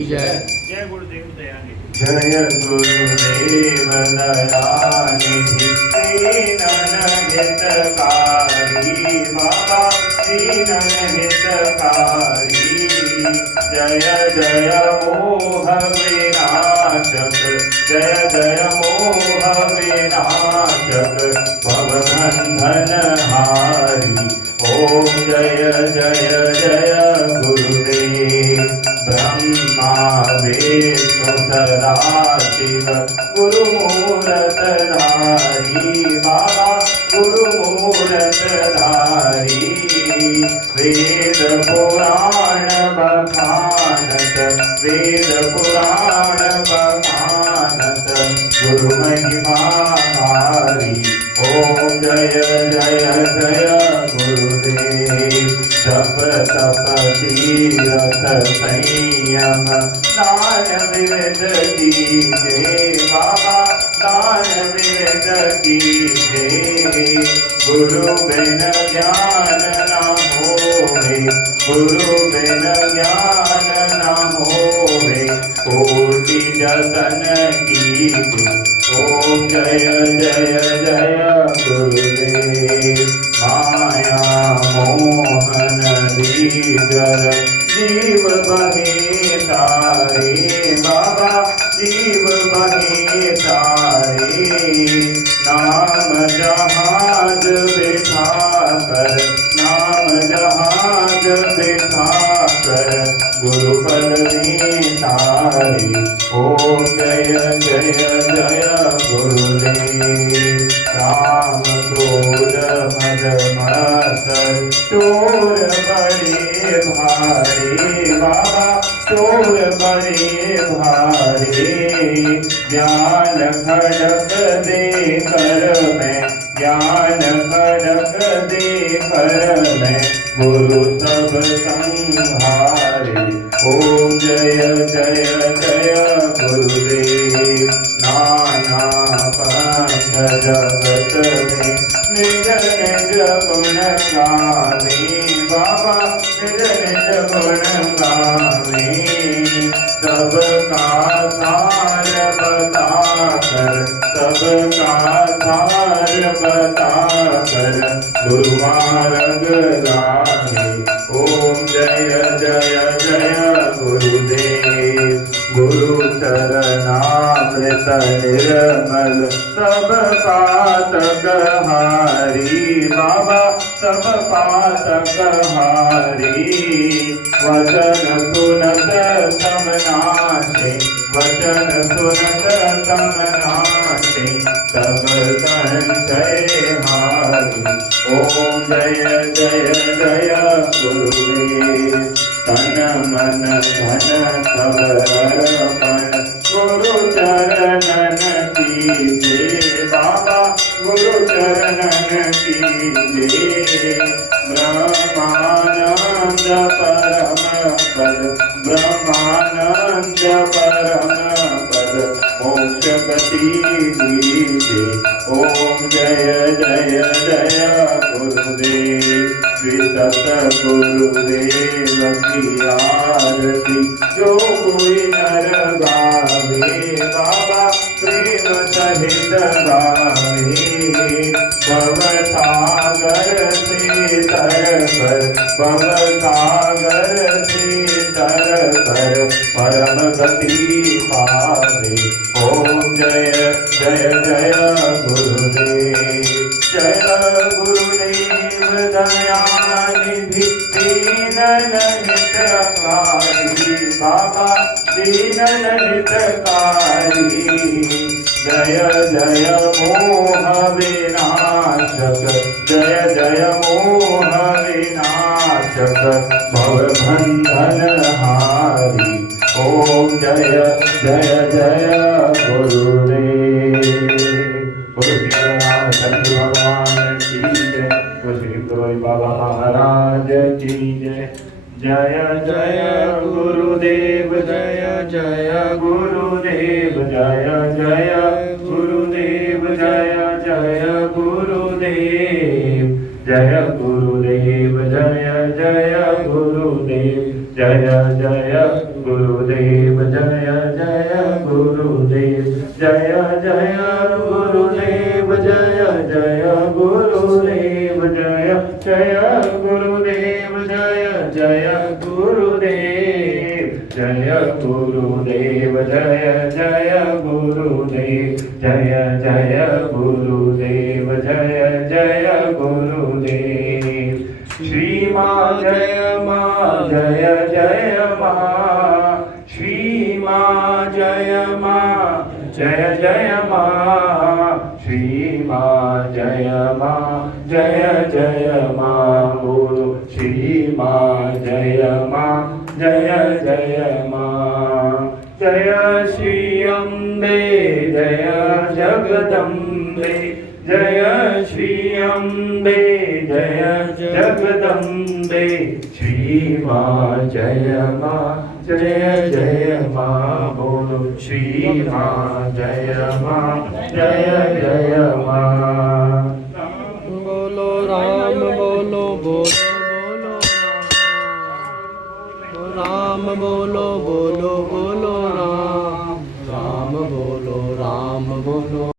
जय जय गुरुदेव दयानिधि। जय गुरुदेव दयानिधि दीनन हितकारी बाबा दीनन हितकारी। जय जय मोह विनाशक जय जय मोह विनाशक भवबंधन हारी। ओम जय जय जय गुरुदेव ब्रह्मा विष्णु सदा शिव गुरुमूरत धारी बाबा गुरुमूरत धारी। वेद पुराण बखानत वेद पुराण बखानत गुरु महिमा हारी। ओम जय जय जय गुरुदेव जप तप तीरथ संयम दान विविध कीजे बाबा दान विविध कीजे। गुरु बिन ज्ञान न होवे गुरु बिन ज्ञान न होवे कोटि जतन कीजे। ओम जय जय जय गुरुदेव माया मोहन दीगर जीव बहे तारे बाबा जीव बहे तारे। नाम जहाज बिठा कर नाम जहाज बिठा कर गुरुपद में तारे। ओम जय जय जय गुरुदेव राम क्रोध मद मत्सर चोर बड़े भारे बाबा चोर बड़े भारे। ज्ञान खड़क दे कर मैं ज्ञान खड़क दे कर मैं गुरु सब संहारे। ओम जय जय जय गुरुदेव नाना पंथ जगत में निज निज गुण गावे बाबा निज निज गुण गावे। सबका सार बता कर सबका सार बता कर गुरु मार्ग गावे। ओम जय जय जय गुरुदेव गुरु चरणामृत निर्मल सब पातक हारी बाबा सब पातक हारी। वचन सुनत समनाशे वचन सुनत समनाशे सब संशय हारी। ओम जय जय जय गुरुदेव तन मन धन सब अर्पण गुरु चरणन कीजे बाबा गुरु चरणन कीजे। ब्रह्मानंद परम पद ब्रह्मानंद परम पद मोक्ष गति दीजे। ओम जय जय जय गुरुदेव विसत गुरुदेव की आरती जो कोई नर गावे बाबा प्रेम सहित गावे। भवसागर से तर कर भवसागर से तर कर परम गति पावे। ओम जय जय जय गुरुदेव जय गुरुदेव दयानिधि दीनन हितकारी बाबा दीनन हितकारी। जय जय मोह विनाशक जय जय मोह विनाशक भवबंधन हारी। ओम जय जय जय गुरुदेव। बोलो श्री रामचंद्र भगवान की जय बोलो श्री गुरु बाबा महाराज की जय। जय जय गुरुदेव जय जय गुरुदेव जय जय गुरुदेव जय जय गुरुदेव जय गुरुदेव जय जय गुरुदेव जय जय गुरुदेव जय जय गुरुदेव जय जय गुरुदेव जय जय गुरुदेव जय जय गुरुदेव जय जय गुरुदेव जय गुरुदेव जय जय गुरुदेव जय जय गुरुदेव जय जय गुरुदेव श्री माँ जय माँ जय जय माँ श्री माँ जय माँ जय जय माँ श्री माँ जय माँ जय जय माँ बोलो श्री माँ जय माँ जय जय माँ जय श्री अम्बे जय जगदम्बे जय श्री अम्बे जय जगदम्बे श्री माँ जय माँ जय जय माँ बोलो श्री माँ जय माँ जय जय माँ बोलो राम बोलो बोलो राम बोलो बोलो बोलो राम राम बोलो राम बोलो